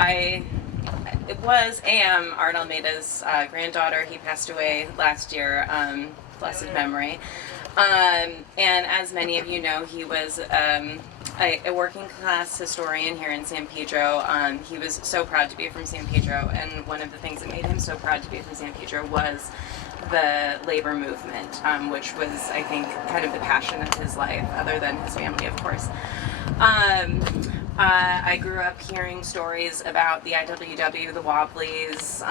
I am Art Almeida's granddaughter. He passed away last year, blessed memory. And as many of you know, he was a working class historian here in San Pedro. He was so proud to be from San Pedro, and one of the things that made him so proud to be from San Pedro was the labor movement, which was, I think, kind of the passion of his life, other than his family, of course. I grew up hearing stories about the IWW, the Wobblies,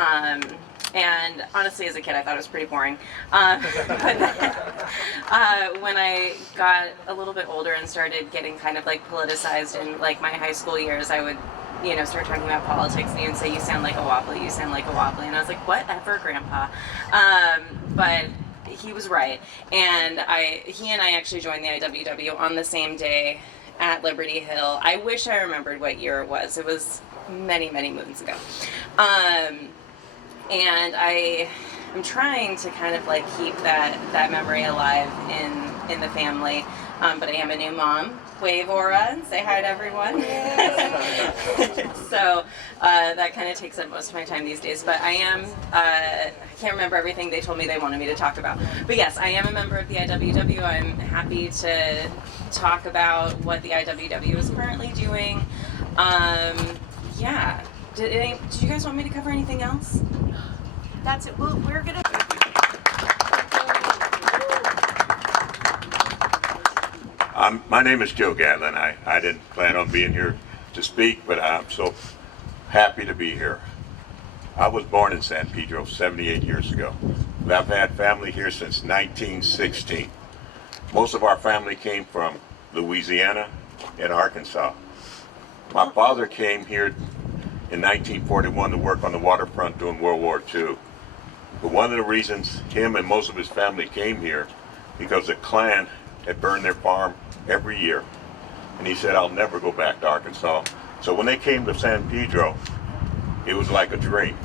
and honestly, as a kid, I thought it was pretty boring. But when I got a little bit older and started getting kind of like politicized in like my high school years, I would, start talking about politics, and he would say, "You sound like a Wobbly, you sound like a Wobbly," and I was like, "Whatever, Grandpa." But he was right, and he and I actually joined the IWW on the same day at Liberty Hill. I wish I remembered what year it was. It was many, many moons ago. And I'm trying to kind of like keep that memory alive in the family. But I am a new mom. Wave, Aura, and say hi to everyone. So that kind of takes up most of my time these days. But I can't remember everything they told me they wanted me to talk about. But yes, I am a member of the IWW. I'm happy to talk about what the IWW is currently doing. Yeah. Did you guys want me to cover anything else? That's it. Well, we're gonna. My name is Joe Gatlin. I didn't plan on being here to speak, but I'm so happy to be here. I was born in San Pedro 78 years ago. I've had family here since 1916. Most of our family came from Louisiana and Arkansas. My father came here in 1941 to work on the waterfront during World War II. But one of the reasons him and most of his family came here, because the Klan had burned their farm every year. And he said, "I'll never go back to Arkansas." So when they came to San Pedro, it was like a dream.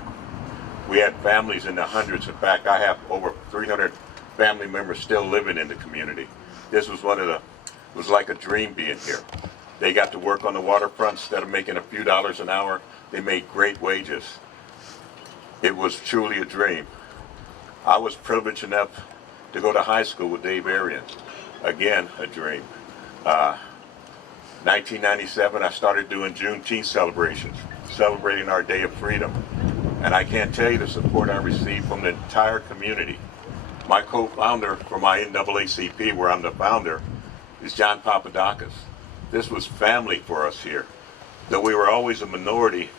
We had families in the hundreds. In fact, I have over 300 family members still living in the community. This was was like a dream being here. They got to work on the waterfront. Instead of making a few dollars an hour, they made great wages. It was truly a dream. I was privileged enough to go to high school with Dave Arian. Again, a dream. 1997, I started doing Juneteenth celebrations, celebrating our Day of Freedom. And I can't tell you the support I received from the entire community. My co-founder for my NAACP, where I'm the founder, is John Papadakis. This was family for us here. Though we were always a minority,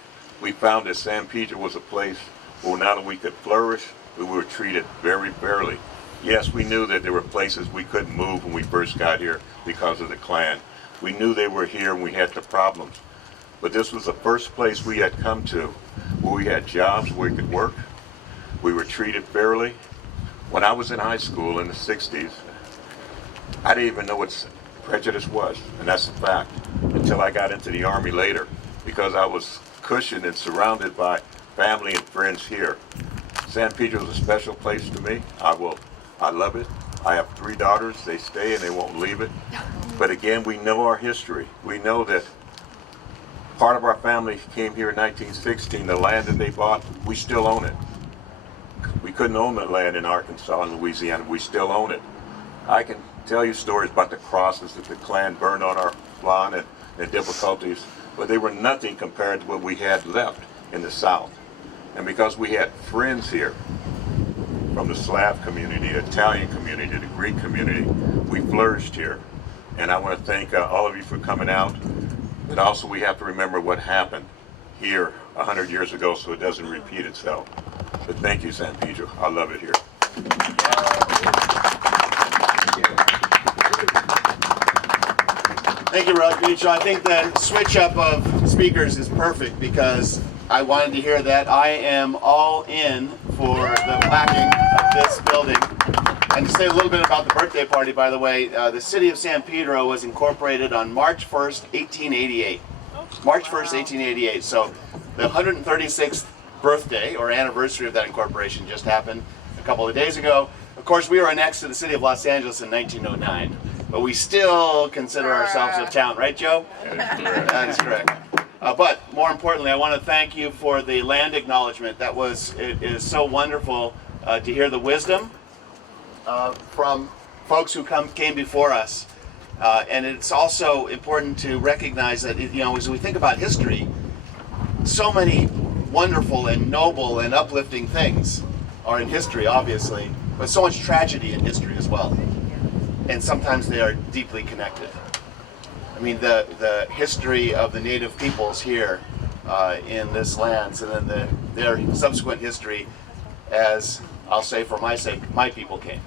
we found that San Pedro was a place where not only we could flourish, but we were treated very fairly. Yes, we knew that there were places we couldn't move when we first got here because of the Klan. We knew they were here and we had the problems. But this was the first place we had come to where we had jobs where we could work. We were treated fairly. When I was in high school in the 60s, I didn't even know what prejudice was, and that's a fact, until I got into the Army later, because I was cushioned and surrounded by family and friends here. San Pedro is a special place to me. I love it. I have 3 daughters. They stay and they won't leave it. But again, we know our history. We know that part of our family came here in 1916. The land that they bought, we still own it. We couldn't own that land in Arkansas and Louisiana. We still own it. I can tell you stories about the crosses that the Klan burned on our lawn and the difficulties, but they were nothing compared to what we had left in the South. And because we had friends here, from the Slav community, the Italian community, the Greek community, we flourished here. And I want to thank all of you for coming out. But also we have to remember what happened here 100 years ago so it doesn't repeat itself. But thank you, San Pedro. I love it here. Thank you, Rodrigo. I think the switch up of speakers is perfect because I wanted to hear that. I am all in for the plaquing of this building. And to say a little bit about the birthday party, by the way, the city of San Pedro was incorporated on March 1st, 1888. March 1st, 1888. So the 136th birthday or anniversary of that incorporation just happened a couple of days ago. Of course, we were annexed to the city of Los Angeles in 1909, but we still consider ourselves a town, right, Joe? That is correct. That is correct. But more importantly, I want to thank you for the land acknowledgement. It is so wonderful to hear the wisdom from folks who came before us. And it's also important to recognize that, as we think about history, so many wonderful and noble and uplifting things are in history, obviously, but so much tragedy in history as well. And sometimes they are deeply connected. I mean, the history of the native peoples here in this lands, and then their subsequent history, as I'll say for my sake, my people came.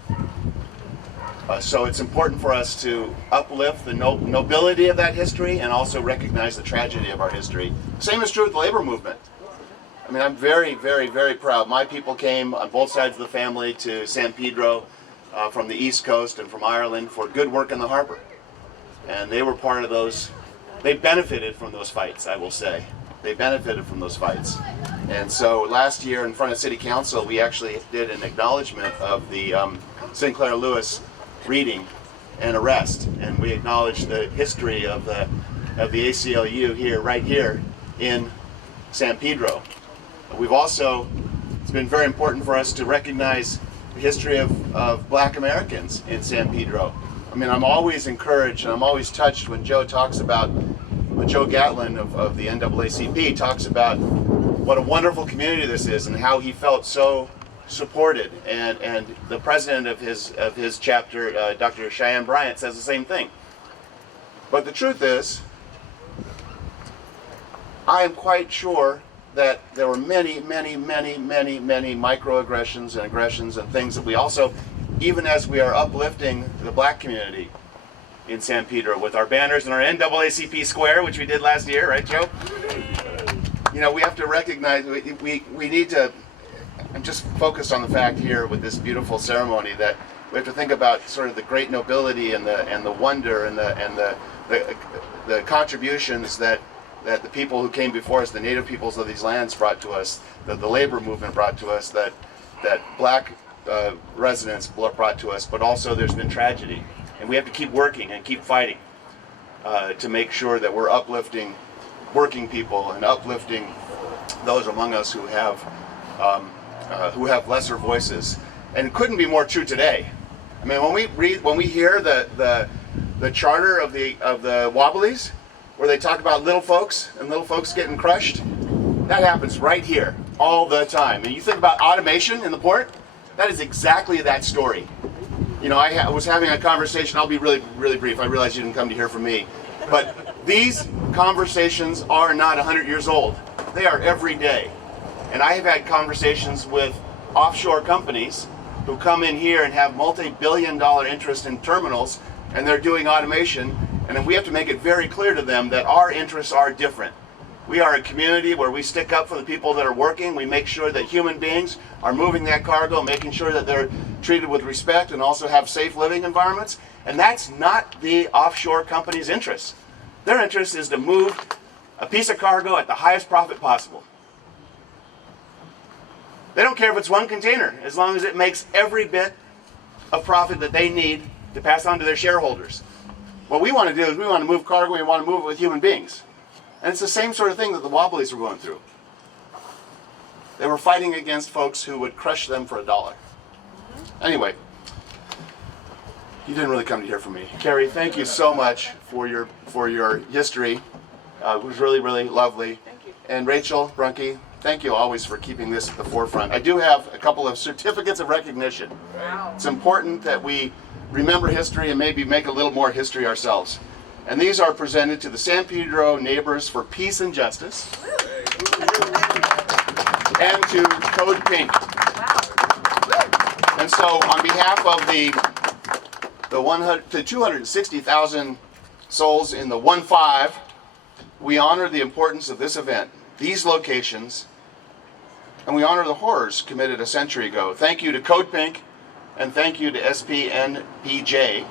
So it's important for us to uplift the nobility of that history and also recognize the tragedy of our history. Same is true with the labor movement. I mean, I'm very, very, very proud. My people came on both sides of the family to San Pedro from the East Coast and from Ireland for good work in the harbor. And they were part of those, they benefited from those fights, I will say. They benefited from those fights. And so last year in front of City Council, we actually did an acknowledgement of the Sinclair Lewis reading and arrest. And we acknowledged the history of the ACLU here, right here in San Pedro. We've also, it's been very important for us to recognize the history of Black Americans in San Pedro. I mean, I'm always encouraged and I'm always touched when Joe Gatlin of the NAACP talks about what a wonderful community this is and how he felt so supported. And the president of his chapter, Dr. Cheyenne Bryant, says the same thing. But the truth is, I am quite sure that there were many, many, many, many, many microaggressions and aggressions and things that we also, even as we are uplifting the Black community in San Pedro with our banners and our NAACP square, which we did last year, right, Joe? We have to recognize, we need to, I'm just focused on the fact here with this beautiful ceremony that we have to think about sort of the great nobility and the wonder and the contributions that the people who came before us, the native peoples of these lands, brought to us, that the labor movement brought to us, that Black residents brought to us, but also there's been tragedy. And we have to keep working and keep fighting to make sure that we're uplifting working people and uplifting those among us who have lesser voices. And it couldn't be more true today. I mean, when we hear the charter of the Wobblies, where they talk about little folks and little folks getting crushed, that happens right here all the time. And you think about automation in the port, that is exactly that story. I was having a conversation, I'll be really, really brief, I realize you didn't come to hear from me, but these conversations are not 100 years old. They are every day. And I have had conversations with offshore companies who come in here and have multi-billion-dollar interest in terminals, and they're doing automation, and we have to make it very clear to them that our interests are different. We are a community where we stick up for the people that are working. We make sure that human beings are moving that cargo, making sure that they're treated with respect and also have safe living environments. And that's not the offshore company's interest. Their interest is to move a piece of cargo at the highest profit possible. They don't care if it's one container, as long as it makes every bit of profit that they need to pass on to their shareholders. What we want to do is we want to move cargo, we want to move it with human beings. And it's the same sort of thing that the Wobblies were going through. They were fighting against folks who would crush them for $1. Anyway, you didn't really come to hear from me. Carrie, thank you so much for your history. It was really, really lovely. Thank you. And Rachel, Brunke, thank you always for keeping this at the forefront. I do have a couple of certificates of recognition. Wow. It's important that we remember history and maybe make a little more history ourselves. And these are presented to the San Pedro Neighbors for Peace and Justice and to Code Pink. Wow. And so on behalf of the 260,000 souls in the 1-5, we honor the importance of this event, these locations, and we honor the horrors committed a century ago. Thank you to Code Pink and thank you to SPNPJ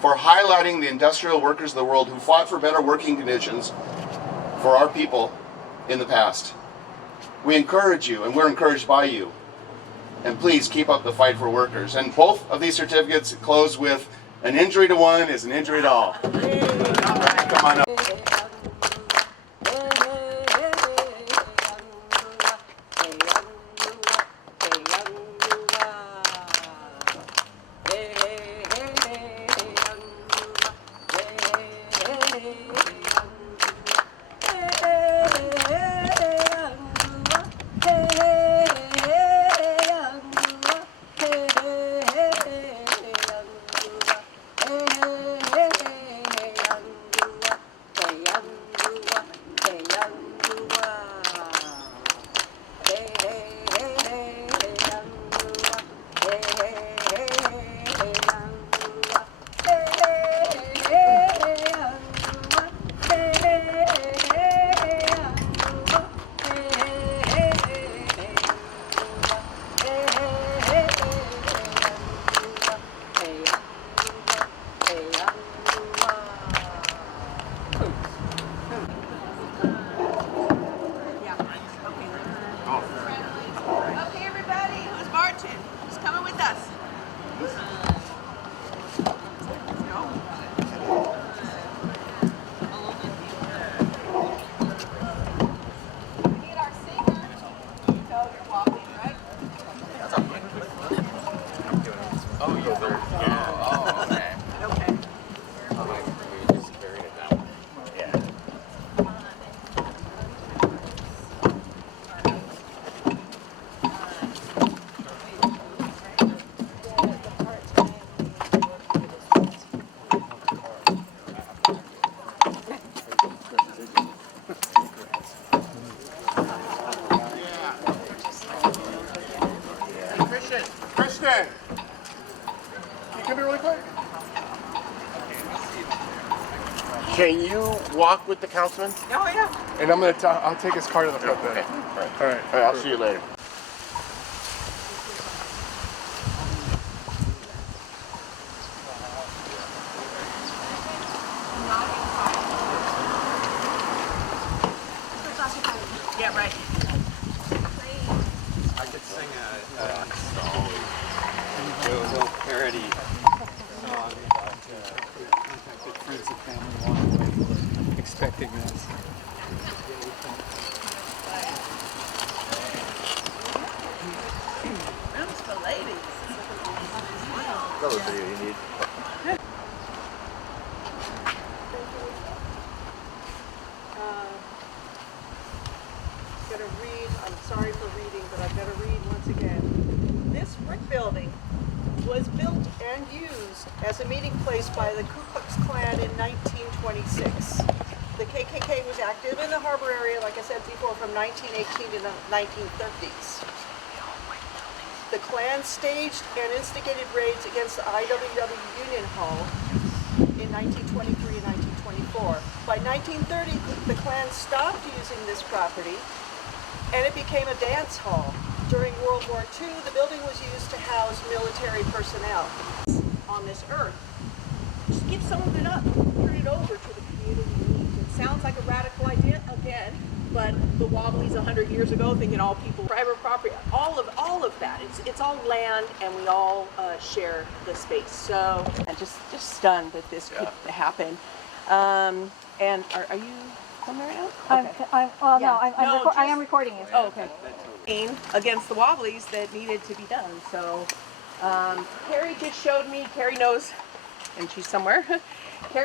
for highlighting the industrial workers of the world who fought for better working conditions for our people in the past. We encourage you, and we're encouraged by you. And please keep up the fight for workers. And both of these certificates close with, an injury to one is an injury to all. Come on up. Can you walk with the councilman? Oh, yeah. And I'll take his car to the front then. Okay. All right. All right, I'll see you later. Yeah, right. I could sing a little parody song about contacted friends and family along the way, expecting this. Rooms for ladies. Gonna read, I'm sorry for reading, but I've got to read once again. This brick building was built and used as a meeting place by the Ku Klux Klan in 1926. The KKK was active in the harbor area, like I said before, from 1918 to the 1930s. The Klan staged and instigated raids against the IWW Union Hall in 1923 and 1924. By 1930, the Klan stopped using this property and it became a dance hall. During World War II, the building was used to house military personnel on this earth. Just give some of it up, turn it over to the community needs. It sounds like a radical idea again, but the Wobblies 100 years ago thinking all people, private property, all of that. It's all land and we all share the space. So, and just stunned that this could happen. And are you somewhere right now? Okay. I am recording you. Oh, okay. Against the Wobblies that needed to be done. So Carrie just showed me, Carrie knows, and she's somewhere. Carrie